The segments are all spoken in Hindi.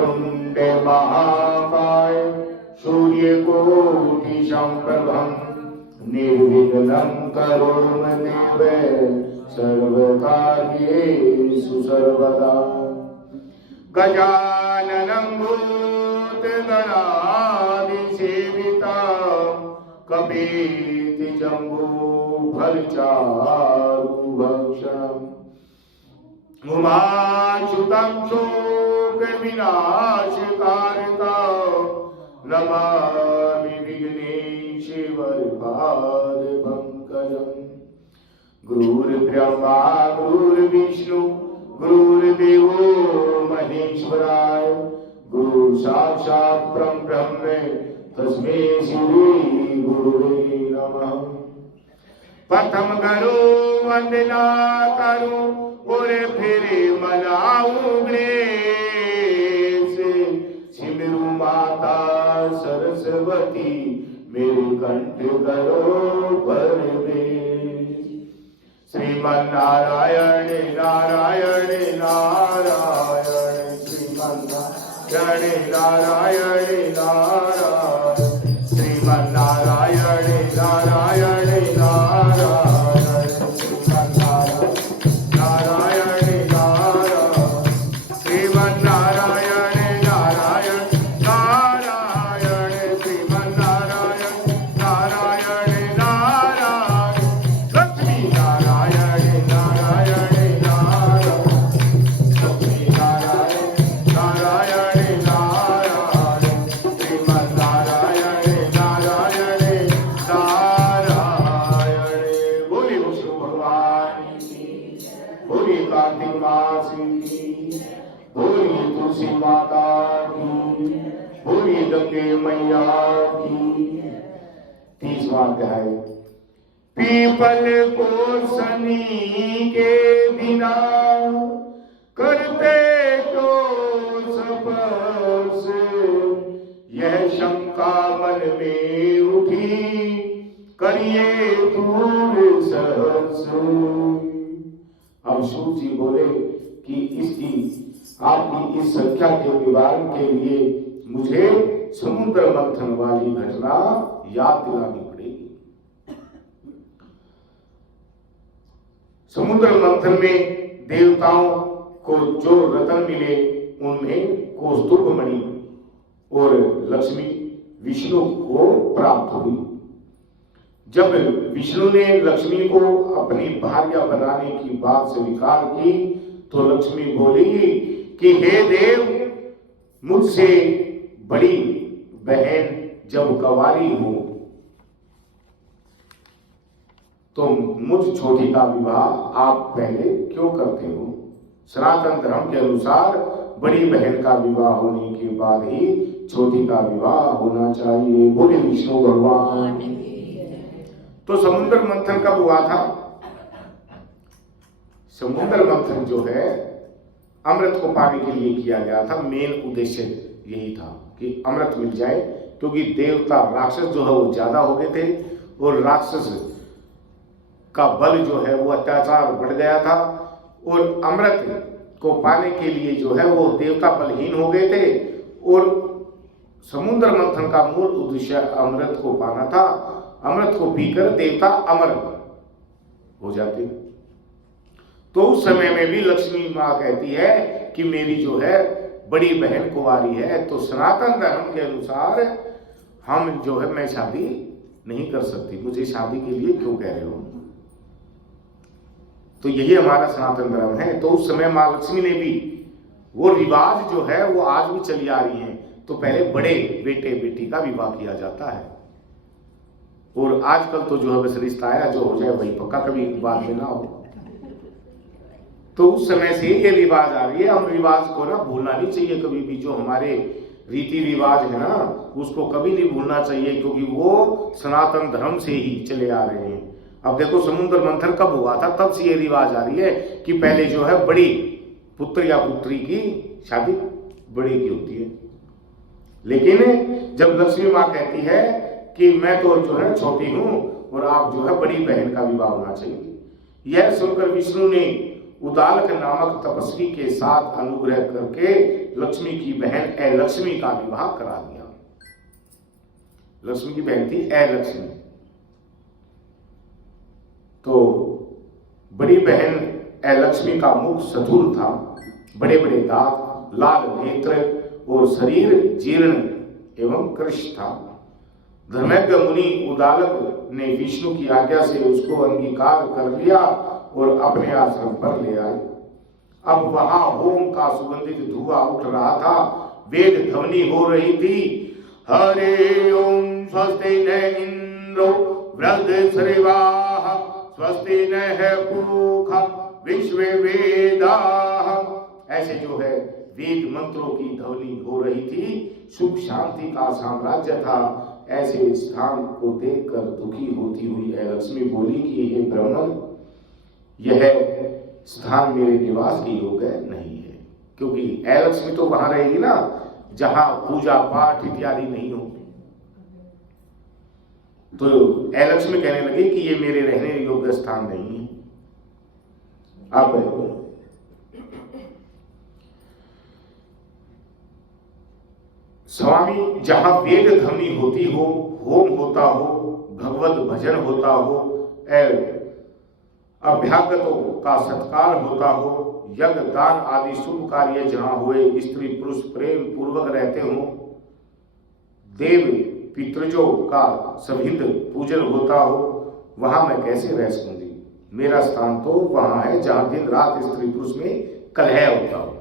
वक्रतुण्डे महाकाय सूर्यकोटि समप्रभं निर्विघ्नं करोमि देव सर्वकार्येषु सर्वदा। गजाननं भूतगणादिसेवितं कपीति जम्बूफलचारुभक्षणम् उमाच्युतं शोकविनाशकारकं नमामि विघ्नेश्वरपादपङ्कजम्। गुरुर्ब्रह्मा गुरुर्विष्णु गुरुर्देवो महेश्वराय गुरु साक्षात् परब्रह्म तस्मै श्री गुरुवे नमः। प्रथम करो वंदना करो और फिर मनाऊं गणेश। सिमरू माता सरस्वती मेरे कंठ करो परवेश। श्रीमन्नारायण नारायण नारायण श्रीमन्नारायण नारायण नारायण श्रीमन्नारायण नारायण नारायण श्रीमन्नारायण नारायण श्रीमन्नारायण नारायण नारायण श्रीमन्नारायण नारायण नारायण लक्ष्मी नारायण नारायण नारायण लक्ष्मी नारायण नारायण नारायण श्रीमन्नारायण नारायण नारायण। बोलिए विष्णु भगवान की, बोलिए कार्तिक मास की, बोलिए तुलसी माता की, बोलिए गंगे मैया की। 30वां अध्याय। पीपल को शनि के बिना करते तो स्पर्श, यह शंका मन में उठी करिए दूर सहर्ष। अब सूत जी बोले कि इसकी आपकी इस संख्या के निवारण के लिए मुझे समुद्र मंथन वाली घटना याद दिलानी पड़ेगी। समुद्र मंथन में देवताओं को जो रत्न मिले उनमें कौस्तुभ मणि और लक्ष्मी विष्णु को प्राप्त हुई। जब विष्णु ने लक्ष्मी को अपनी भार्या बनाने की बात स्वीकार की तो लक्ष्मी बोली कि हे देव, मुझसे बड़ी बहन जब कवारी हो तो मुझ छोटी का विवाह आप पहले क्यों करते हो? सनातन धर्म के अनुसार बड़ी बहन का विवाह होने के बाद ही छोटी का विवाह होना चाहिए। बोले विष्णु भगवान। तो समुद्र मंथन कब हुआ था? समुद्र मंथन जो है अमृत को पाने के लिए किया गया था। मेन उद्देश्य यही था कि अमृत मिल जाए, क्योंकि देवता राक्षस जो है वो ज्यादा हो गए थे और राक्षस का बल जो है वो अत्याचार बढ़ गया था और अमृत को पाने के लिए जो है वो देवता बलहीन हो गए थे और समुद्र मंथन का मूल उद्देश्य अमृत को पाना था। अमृत को पीकर देवता अमर हो जाते। तो उस समय में भी लक्ष्मी माँ कहती है कि मेरी जो है बड़ी बहन कुंवारी है, तो सनातन धर्म के अनुसार हम जो है मैं शादी नहीं कर सकती। मुझे शादी के लिए क्यों कह रहे हो? तो यही हमारा सनातन धर्म है। तो उस समय माँ लक्ष्मी ने भी वो रिवाज जो है वो आज भी चली आ रही है। तो पहले बड़े बेटे बेटी का विवाह किया जाता है और आजकल तो जो है बस रिश्ता आया जो हो जाए वही पक्का, कभी बाद में ना हो। तो उस समय से ये रिवाज आ रही है। हम रिवाज को ना भूलना नहीं चाहिए कभी भी। जो हमारे रीति रिवाज है ना उसको कभी नहीं भूलना चाहिए, क्योंकि वो सनातन धर्म से ही चले आ रहे हैं। अब देखो समुद्र मंथन कब हुआ था, तब से ये रिवाज आ रही है कि पहले जो है बड़ी पुत्र या पुत्री की शादी बड़ी की होती है। लेकिन जब लक्ष्मी माँ कहती है कि मैं तो जो है छोटी हूं और आप जो है बड़ी बहन का विवाह होना चाहिए, यह सुनकर विष्णु ने उदालक नामक तपस्वी के साथ अनुग्रह करके लक्ष्मी की बहन अलक्ष्मी का विवाह करा दिया। लक्ष्मी की बहन थी अलक्ष्मी। तो बड़ी बहन अलक्ष्मी का मुख सधुर था, बड़े बड़े दांत, लाल नेत्र और शरीर जीर्ण एवं कृश था। धर्मज्ञ मुनि उदालक ने विष्णु की आज्ञा से उसको अंगीकार कर लिया और अपने आश्रम पर ले आए। अब वहां होम का सुगंधित धुआं उठ रहा था, वेद ध्वनि हो रही थी। हरे ओम स्वस्ति न इंद्रो वृद्धश्रवाः स्वस्ति नः पूषा विश्ववेदाः। ऐसे जो है वेद मंत्रों की ध्वनि हो रही थी, सुख शांति का साम्राज्य था। ऐसे स्थान को देखकर दुखी होती हुई अलक्ष्मी बोली कि हे ब्राह्मण, यह स्थान मेरे निवास के योग्य नहीं है। क्योंकि अलक्ष्मी तो वहां रहेगी ना जहां पूजा पाठ इत्यादि नहीं हो। तो अलक्ष्मी कहने लगी कि ये मेरे रहने योग्य स्थान नहीं है। अब स्वामी, जहां वेद ध्वनि होती हो, होम होता हो, भगवत भजन होता हो, अभ्यागतों का सत्कार होता हो, यज्ञ दान आदि शुभ कार्य जहां हुए, स्त्री पुरुष प्रेम पूर्वक रहते हो, देव पितृजों का सभिंद पूजन होता हो, वहां मैं कैसे रह सकूंगी? मेरा स्थान तो वहां है जहां दिन रात स्त्री पुरुष में कलह होता हो।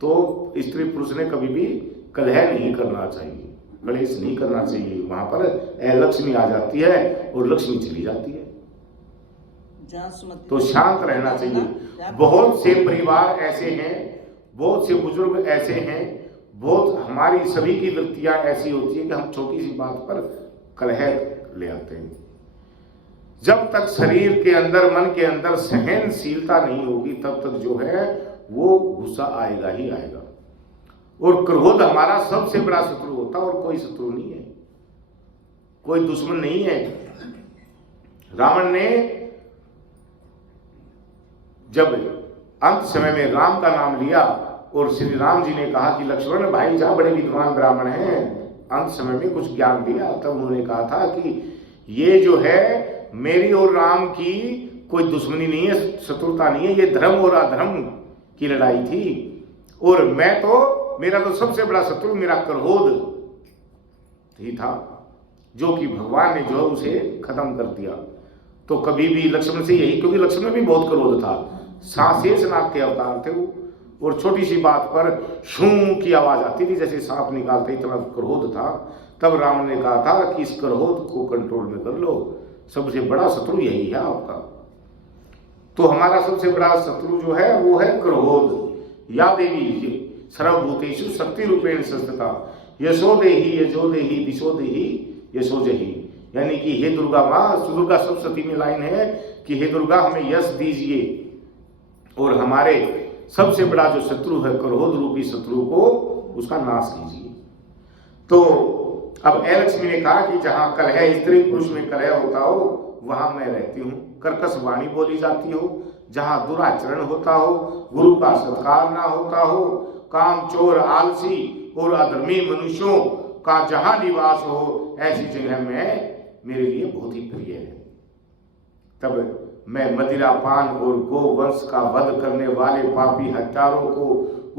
तो स्त्री पुरुष ने कभी भी कलह नहीं करना चाहिए, कलेश नहीं करना चाहिए। वहां पर लक्ष्मी आ जाती है और लक्ष्मी चली जाती है, तो शांत रहना चाहिए। बहुत से परिवार ऐसे हैं, बहुत से बुजुर्ग ऐसे हैं, बहुत हमारी सभी की वृत्तियां ऐसी होती है कि हम छोटी सी बात पर कलह ले आते हैं। जब तक शरीर के अंदर, मन के अंदर सहनशीलता नहीं होगी, तब तक जो है वो गुस्सा आएगा ही आएगा। और क्रोध हमारा सबसे बड़ा शत्रु होता है, और कोई शत्रु नहीं है, कोई दुश्मन नहीं है। रावण ने जब अंत समय में राम का नाम लिया और श्री राम जी ने कहा कि लक्ष्मण भाई जा, बड़े विद्वान ब्राह्मण हैं, अंत समय में कुछ ज्ञान दिया, तब उन्होंने कहा था कि ये जो है मेरी और राम की कोई दुश्मनी नहीं है, शत्रुता नहीं है, ये धर्म और अधर्म की लड़ाई थी। और मैं तो, मेरा तो सबसे बड़ा शत्रु मेरा क्रोध ही था, जो कि भगवान ने जो है उसे खत्म कर दिया। तो कभी भी लक्ष्मण से यही, क्योंकि लक्ष्मण में भी बहुत क्रोध था, शेषनाग के अवतार थे वो, और छोटी सी बात पर शू की आवाज आती थी जैसे सांप निकालते, इतना क्रोध था। तब राम ने कहा था कि इस क्रोध को कंट्रोल में कर लो, सबसे बड़ा शत्रु यही है आपका। तो हमारा सबसे बड़ा शत्रु जो है वो है क्रोध। या देवी सर्वभूतेषु शक्ति रूपेण संस्थिता यशो देहि यजो देहि दिशो देहि यशो जहि। यानी कि हे दुर्गा माँ, दुर्गा सप्तशती में लाइन है कि हे दुर्गा हमें यश दीजिए और हमारे सबसे बड़ा जो शत्रु है क्रोध रूपी शत्रु को उसका नाश कीजिए। तो अब अलक्ष्मी ने कहा कि जहां कलह, स्त्री पुरुष में कलह होता हो, वहां मैं रहती हूँ। कर्कश वाणी बोली जाती हो, जहां दुराचरण होता हो, गुरु का सत्कार ना होता हो, काम चोर आलसी और अधर्मी मनुष्यों का जहां निवास हो, ऐसी जगह में मेरे लिए बहुत ही प्रिय है। तब मैं मदिरा पान और गोवंश का वध करने वाले पापी हत्यारों को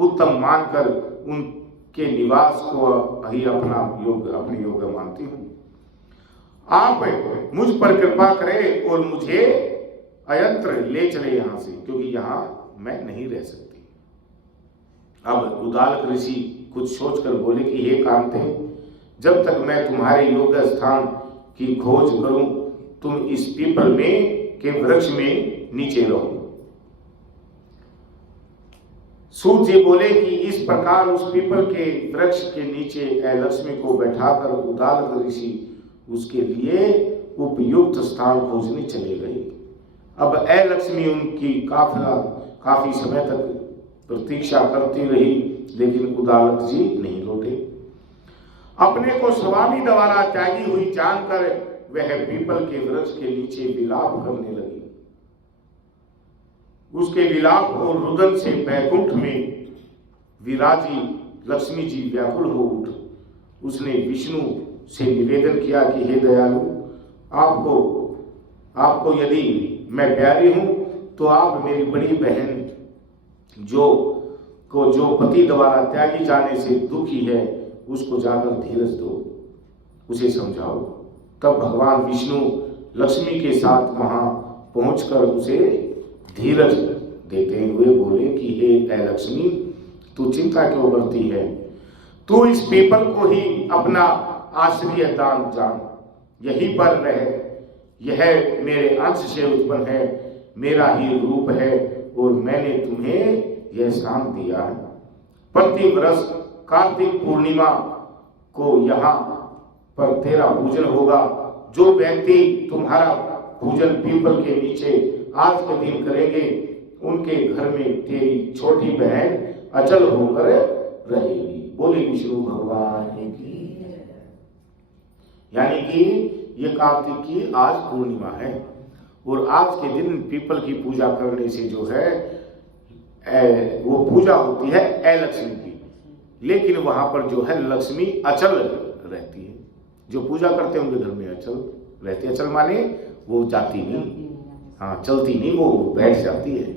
उत्तम मानकर उनके निवास को ही अपने योग्य मानती हूँ। आप मुझ पर कृपा करें और मुझे अयंत्र ले चले यहाँ से, क्योंकि यहाँ मैं नहीं रह सकती। अब उदालक ऋषि कुछ सोचकर बोले कि हे कांते, जब तक मैं तुम्हारे योग्य स्थान की खोज करूं, तुम इस पीपल में के वृक्ष में नीचे रहो। सूत जी बोले कि इस प्रकार उस पीपल के वृक्ष के नीचे लक्ष्मी को बैठाकर उदालक ऋषि उसके लिए उपयुक्त स्थान खोजने चले गए। अब लक्ष्मी उनकी काफी समय तक प्रतीक्षा करती रही, लेकिन उदालक जी नहीं लौटे। अपने को स्वामी द्वारा त्यागी हुई जानकर वह पीपल के वृक्ष के नीचे विलाप करने लगी। उसके विलाप और रुदन से बैकुंठ में विराजी लक्ष्मी जी व्याकुल हो उठ। उसने विष्णु से निवेदन किया कि हे दयालु, आपको यदि मैं प्यारी हूं तो आप मेरी बड़ी बहन जो पति द्वारा त्यागी जाने से दुखी है उसको जाकर धीरज दो, उसे समझाओ। तब भगवान विष्णु लक्ष्मी के साथ वहां पहुंचकर उसे धीरज देते हुए बोले कि हे लक्ष्मी, तू चिंता क्यों करती है? तू इस पीपल को ही अपना आश्रय दान जान, यहीं पर रह। यह मेरे अंश से उत्पन्न है, मेरा ही रूप है और मैंने तुम्हें यह शाम दिया है। प्रति वर्ष कार्तिक पूर्णिमा को यहाँ पर तेरा पूजन होगा। जो व्यक्ति तुम्हारा पूजन पीपल के नीचे आज के दिन करेंगे उनके घर में तेरी छोटी बहन अचल होकर रहेगी। बोले विष्णु भगवान की। यानी कि ये कार्तिक की आज पूर्णिमा है और आज के दिन पीपल की पूजा करने से जो है वो पूजा होती है लक्ष्मी की, लेकिन वहां पर जो है लक्ष्मी अचल रहती है। जो पूजा करते हैं उनके घर में अचल रहती है। अचल माने वो जाती नहीं, हाँ चलती नहीं, वो बैठ जाती है।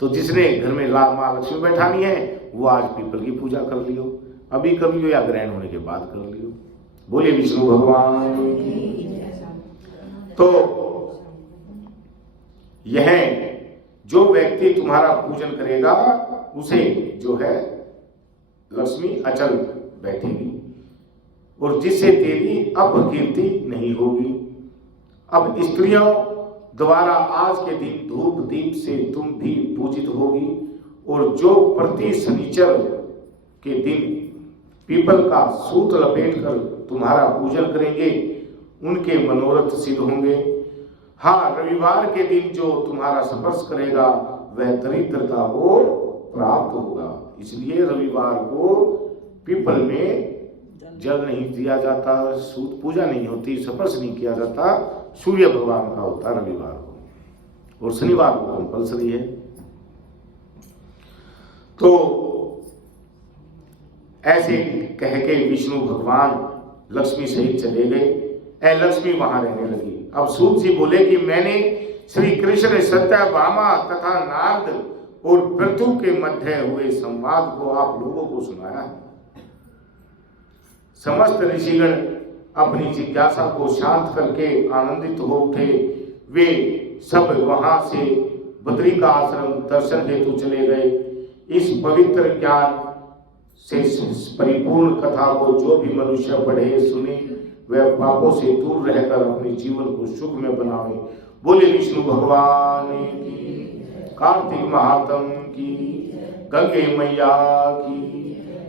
तो जिसने घर में माँ लक्ष्मी बैठानी है वो आज पीपल की पूजा कर लियो, अभी कर लियो या ग्रहण होने के बाद कर लियो। बोले विष्णु भगवान। तो यह जो व्यक्ति तुम्हारा पूजन करेगा उसे जो है लक्ष्मी अचल बैठेगी और जिससे तेरी अपकीर्ति नहीं होगी। अब स्त्रियों द्वारा आज के दिन धूप दीप से तुम भी पूजित होगी और जो प्रति शनिचर के दिन पीपल का सूत लपेटकर तुम्हारा पूजन करेंगे उनके मनोरथ सिद्ध होंगे। हाँ, रविवार के दिन जो तुम्हारा स्पर्श करेगा वह दरिद्रता को प्राप्त होगा। इसलिए रविवार को पीपल में जल नहीं दिया जाता, सूत पूजा नहीं होती, स्पर्श नहीं किया जाता। सूर्य भगवान का होता रविवार को और शनिवार को कंपल्सरी है। तो ऐसे कह के विष्णु भगवान लक्ष्मी सहित चले गए। लक्ष्मी वहां रहने लगी। अब सूत जी बोले कि मैंने श्री कृष्ण, सत्यभामा तथा नारद और पृथु के मध्य हुए संवाद को आप लोगों को सुनाया है। समस्त ऋषिगण अपनी जिज्ञासा को शांत करके आनंदित हो उठे। वे सब वहां से बद्री का आश्रम दर्शन हेतु चले गए। इस पवित्र ज्ञान से परिपूर्ण कथा को जो भी मनुष्य पढ़े सुने वह पापों से दूर रहकर अपने जीवन को सुख में बनावे। बोले विष्णु भगवान की, कार्तिक महात्म की, गंगे मैया की,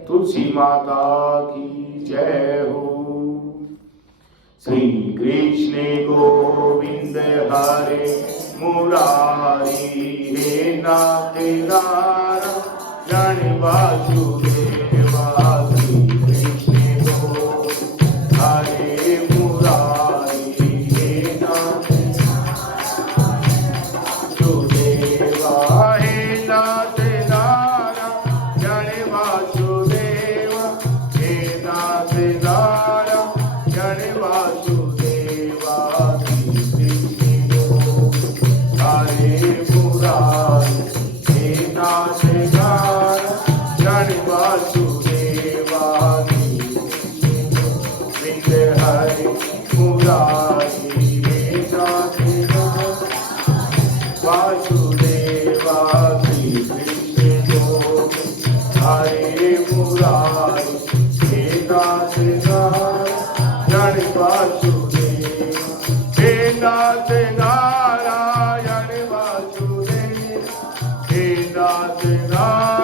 तुलसी माता की जय हो। श्री कृष्ण गोविंद हरे मुरारी, हे नाथ नारायण वासुदेवा। श्री कृष्ण गोविंद हरे मुरारी, हे नाथ वासुदेवा, हे नाथ नारायण वासुदेवा, हे नाथ नारायण वासुदेवा। श्री कृष्ण गोविंद हरे मुरारी, हे नाथ नारायण वासुदेवा। हरे मुरारी, हे नाथ वासुदेवा। श्री कृष्ण गोविंद हरे मुरारी, हे नाथ नारायण वासुदेवा, हे नाथ नारायण वासुदेवा, हे नाथ नारायण